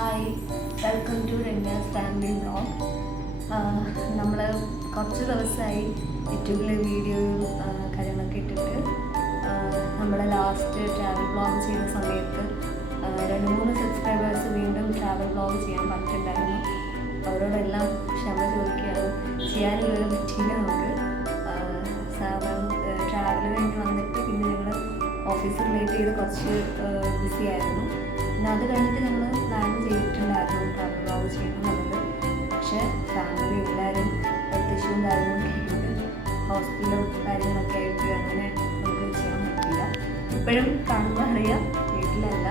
Hi, welcome to Ramya's family vlog. നമ്മൾ കുറച്ച് ദിവസമായി യൂട്യൂബിൽ വീഡിയോയും കാര്യങ്ങളൊക്കെ ഇട്ടിട്ട് നമ്മൾ ലാസ്റ്റ് ട്രാവൽ വ്ളോഗ് ചെയ്ത സമയത്ത് 2-3 സബ്സ്ക്രൈബേഴ്സ് വീണ്ടും ട്രാവൽ വ്ളോഗ് ചെയ്യാൻ പറഞ്ഞിട്ടുണ്ടായിരുന്നു. അവരോടെല്ലാം ക്ഷമ ചോദിക്കുകയാണ്. ചെയ്യാനുള്ളൊരു പറ്റിയില്ല നമുക്ക്. സാധാരണ ട്രാവൽ കഴിഞ്ഞ് വന്നിട്ട് പിന്നെ ഞങ്ങൾ ഓഫീസ് റിലേറ്റ് ചെയ്ത് കുറച്ച് ബിസി ആയിരുന്നു. പിന്നെ അത് കഴിഞ്ഞിട്ട് ഞങ്ങൾ പ്ലാൻ ചെയ്തിട്ടുണ്ടായിരുന്നു ട്രാവൽ വ്ളോഗ് ചെയ്യണം എന്നുള്ളത്. പക്ഷേ ഫാമിലി എല്ലാവരും ഹെൽത്ത് ഇഷ്യൂവും കാര്യങ്ങളൊക്കെ ആയിട്ട് ഹോസ്പിറ്റലും കാര്യങ്ങളൊക്കെ ആയിട്ട് അങ്ങനെ നമുക്ക് ചെയ്യാൻ പറ്റില്ല. ഇപ്പോഴും കാണുമ്പോൾ അറിയാം, വീട്ടിലല്ല,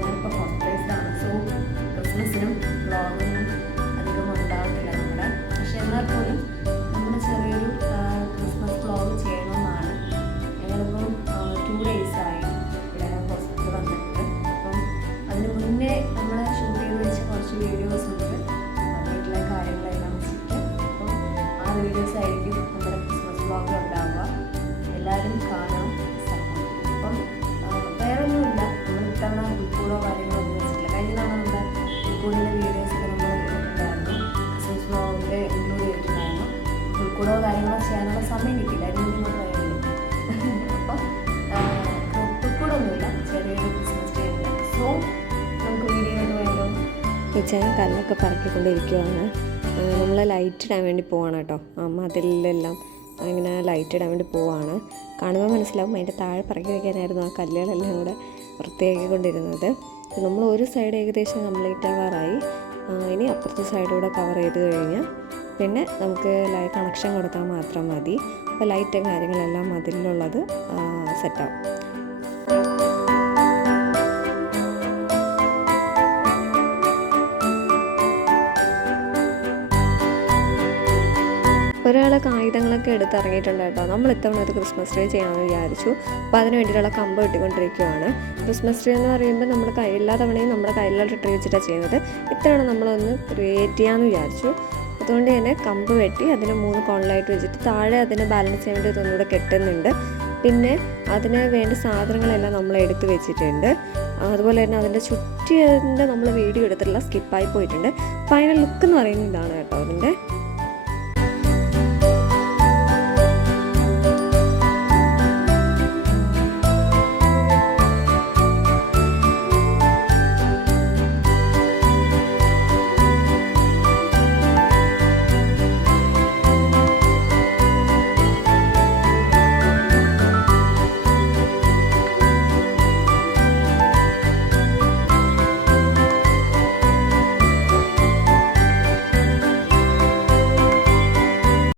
ഞാനിപ്പോൾ ഹോസ്പിറ്റലൈസ്ഡാണ്. സോ ക്രിസ്മസിനും വ്ളോഗൊന്നും അധികം ഉണ്ടാകത്തില്ല നമ്മുടെ. പക്ഷെ എന്നാൽ പോലും നമ്മുടെ ചെറിയൊരു ക്രിസ്മസ് വ്ളോഗ് ചെയ്യണമെന്നാണ്. ഞങ്ങളിപ്പം 2 ഡേയ്സായി ഇവിടെ ഹോസ്പിറ്റലിൽ വന്നിട്ട്. അപ്പം അതിന് മുന്നേ നമ്മൾ ഷൂട്ട് ചെയ്ത് വെച്ച കുറച്ച് വീഡിയോസ് ഉണ്ട്, വീട്ടിലെ കാര്യങ്ങളെല്ലാം വെച്ചിട്ട്. അപ്പം ആ വീഡിയോസ് ആയിരിക്കും നമ്മുടെ ക്രിസ്മസ് വ്ളോഗിൽ ഉണ്ടാവുക. എല്ലാവരും കാണാം, സപ്പോർട്ട്. അപ്പം വേറെ ഒന്നുമില്ല, നമ്മൾ ഇത്തവണ പുൽക്കൂടോ കാര്യങ്ങളോ ഒന്നും വെച്ചിട്ടില്ല. കഴിഞ്ഞ തവണ നമ്മുടെ പുൽക്കൂടിൻ്റെ വീഡിയോസൊക്കെ നമ്മൾ ഇട്ടിട്ടുണ്ടായിരുന്നു, ക്രിസ്മസ് വ്ളോഗിൽ ഇൻക്ലൂഡ് ചെയ്തിട്ടുണ്ടായിരുന്നു. പുൽക്കൂടോ കാര്യങ്ങളോ ചെയ്യാനുള്ള സമയം കിട്ടില്ല, അതിന് ഇങ്ങോട്ട് വരേണ്ടു. അപ്പം പുൽക്കൂടൊന്നുമില്ല, ചെറിയൊരു ക്രിസ്മസ് ഡേ ഉണ്ട്. സോ നമുക്ക് വീഡിയോ പോയാലോ? കിച്ചൻ കല്ലൊക്കെ പറക്കിക്കൊണ്ടിരിക്കുവാണ്. നമ്മൾ ലൈറ്റ് ഇടാൻ വേണ്ടി പോവാണ് കേട്ടോ. മതിലെല്ലാം ഇങ്ങനെ ലൈറ്റ് ഇടാൻ വേണ്ടി പോവാണ്. കാണുമ്പോൾ മനസ്സിലാവും അതിൻ്റെ താഴെ പറക്കി വയ്ക്കാനായിരുന്നു ആ കല്ലുകളെല്ലാം കൂടെ വൃത്തിയാക്കിക്കൊണ്ടിരുന്നത്. നമ്മൾ ഒരു സൈഡ് ഏകദേശം കംപ്ലീറ്റ് ആവാറായി. ഇനി അപ്പുറത്തെ സൈഡൂടെ കവർ ചെയ്ത് കഴിഞ്ഞാൽ പിന്നെ നമുക്ക് കണക്ഷൻ കൊടുത്താൽ മാത്രം മതി. അപ്പോൾ ലൈറ്റ് കാര്യങ്ങളെല്ലാം മതിലുള്ളത് സെറ്റാവും. ഒരാൾ കായുധങ്ങളൊക്കെ എടുത്തിറങ്ങിയിട്ടുണ്ട് കേട്ടോ. നമ്മൾ ഇത്തവണ ഒരു ക്രിസ്മസ് ട്രീ ചെയ്യാമെന്ന് വിചാരിച്ചു. അപ്പോൾ അതിന് വേണ്ടിയിട്ടുള്ള കമ്പ് വെട്ടിക്കൊണ്ടിരിക്കുകയാണ്. ക്രിസ്മസ് ട്രീ എന്ന് പറയുമ്പോൾ നമ്മൾ എല്ലാ തവണയും നമ്മുടെ കയ്യിലുള്ള ട്രീ വെച്ചിട്ടാണ് ചെയ്യുന്നത്. ഇത്തവണ നമ്മളൊന്ന് ക്രിയേറ്റ് ചെയ്യാമെന്ന് വിചാരിച്ചു. അതുകൊണ്ട് തന്നെ കമ്പ് വെട്ടി അതിന് 3 കോണിലായിട്ട് വെച്ചിട്ട് താഴെ അതിനെ ബാലൻസ് ചെയ്യാൻ വേണ്ടി ഒന്നുകൂടെ കെട്ടുന്നുണ്ട്. പിന്നെ അതിന് വേണ്ട സാധനങ്ങളെല്ലാം നമ്മൾ എടുത്ത് വെച്ചിട്ടുണ്ട്. അതുപോലെ തന്നെ അതിൻ്റെ ചുറ്റിയതിൻ്റെ നമ്മൾ വീഡിയോ എടുത്തിട്ടുള്ള സ്കിപ്പായി പോയിട്ടുണ്ട്. ഫൈനൽ ലുക്ക് എന്ന് പറയുന്നത് ഇതാണ് കേട്ടോ അതിൻ്റെ.